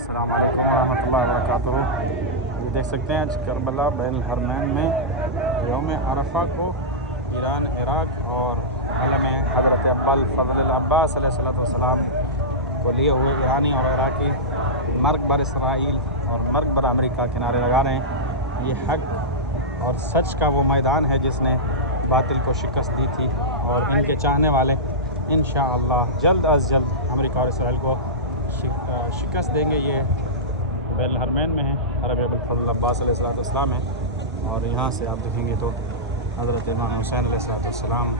السلام علیکم ورحمۃ اللہ وبرکاتہ۔ یہ دیکھ سکتے ہیں آج کربلا بین الحرمین میں یوم عرفہ کو ایران، عراق اور عالم حضرت ابل فضل العباس علیہ السلام کو لیے ہوئے ایرانی اور عراقی مرگ بر اسرائیل اور مرگ بر امریکہ کے نعرے لگا رہے ہیں۔ یہ حق اور سچ کا وہ میدان ہے جس نے باطل کو شکست دی تھی، اور ان کے چاہنے والے انشاءاللہ جلد از جلد امریکہ اور اسرائیل کو شکست دیں گے۔ یہ بین الحرمین میں ہے، حرم ابو الفضل العباس علیہ السلام ہے، اور یہاں سے آپ دیکھیں گے تو حضرت امام حسین علیہ السلام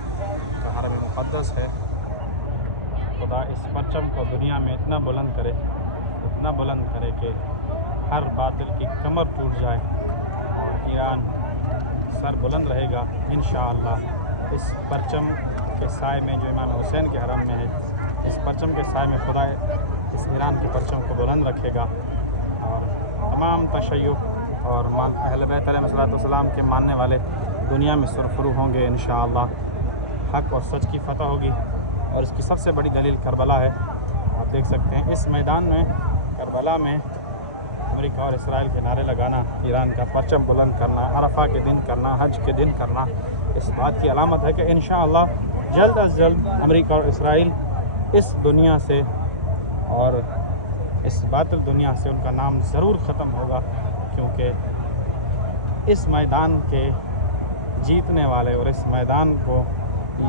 کا حرم مقدس ہے۔ خدا اس پرچم کو دنیا میں اتنا بلند کرے کہ ہر باطل کی کمر ٹوٹ جائے اور ایران سر بلند رہے گا انشاءاللہ۔ اس پرچم کے سائے میں جو امام حسین کے حرم میں ہے، اس پرچم کے سائے میں خدا اس ایران کے پرچم کو بلند رکھے گا، اور تمام تشیع اور اہل بیت علیہ السلام کے ماننے والے دنیا میں سرخرو ہوں گے انشاءاللہ۔ حق اور سچ کی فتح ہوگی، اور اس کی سب سے بڑی دلیل کربلا ہے۔ آپ دیکھ سکتے ہیں اس میدان میں، کربلا میں امریکہ اور اسرائیل کے نعرے لگانا، ایران کا پرچم بلند کرنا، عرفہ کے دن کرنا، حج کے دن کرنا، اس بات کی علامت ہے کہ انشاءاللہ جلد از جلد امریکہ اور اسرائیل اس دنیا سے اور اس باطل دنیا سے ان کا نام ضرور ختم ہوگا، کیونکہ اس میدان کے جیتنے والے اور اس میدان کو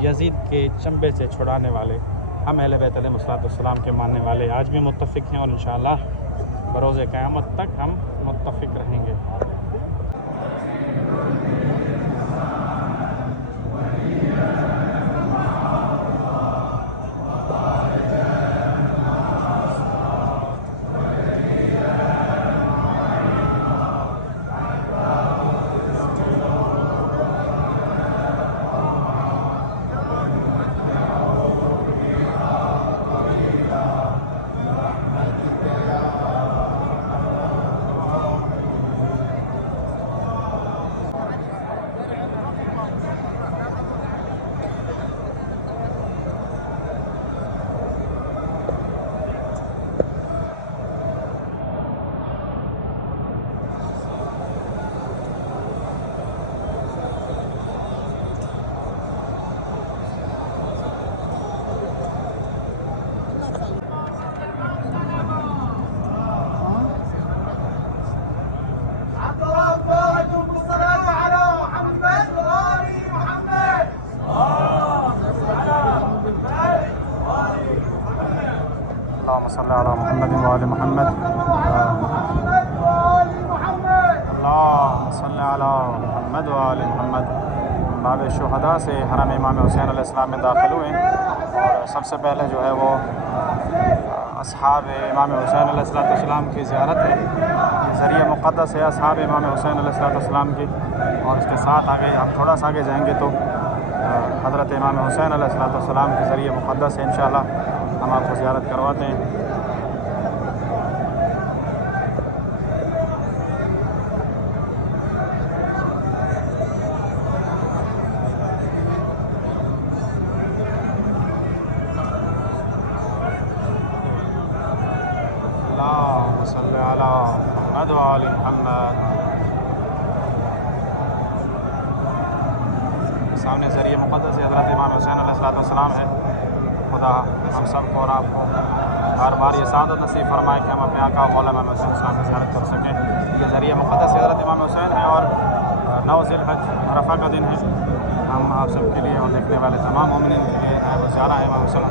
یزید کے چنبے سے چھڑانے والے ہم اہل بیت علیہ السلام کے ماننے والے آج بھی متفق ہیں، اور انشاءاللہ بروز قیامت تک ہم متفق رہیں گے۔ اللہم صلی علی محمد وآل محمد، اللہم صلی علی محمد وآل محمد۔ باب شہداء سے حرم امام حسین علیہ السلام میں داخل ہوئے، اور سب سے پہلے جو ہے وہ اصحاب امام حسین علیہ السلام کی زیارت ہے۔ یہ ذریعہ مقدس ہے اصحاب امام حسین علیہ السلام کی، اور اس کے ساتھ آگے ہم تھوڑا سا آگے جائیں گے تو حضرت امام حسین علیہ السلام کی ذریعہ مقدس ہے، انشاءاللہ ہم آپ کو زیارت کرواتے ہیں۔ اللہم صلی علی محمد وآل محمد۔ سامنے ذریعہ مقدس حضرت امام حسین علیہ السلام ہے۔ خدا ہم سب کو اور آپ کو بار بار یہ سعادت نصیب فرمائے کہ ہم اپنے آقا مولا امام حسین السلام کی زیارت کر سکیں۔ یہ ذریعہ مقدس حضرت امام حسین ہے، اور 9 ذی الحج عرفہ کا دن ہے۔ ہم آپ سب کے لیے اور دیکھنے والے تمام مومنین کے لیے وہ زیارہ ہے امام حسین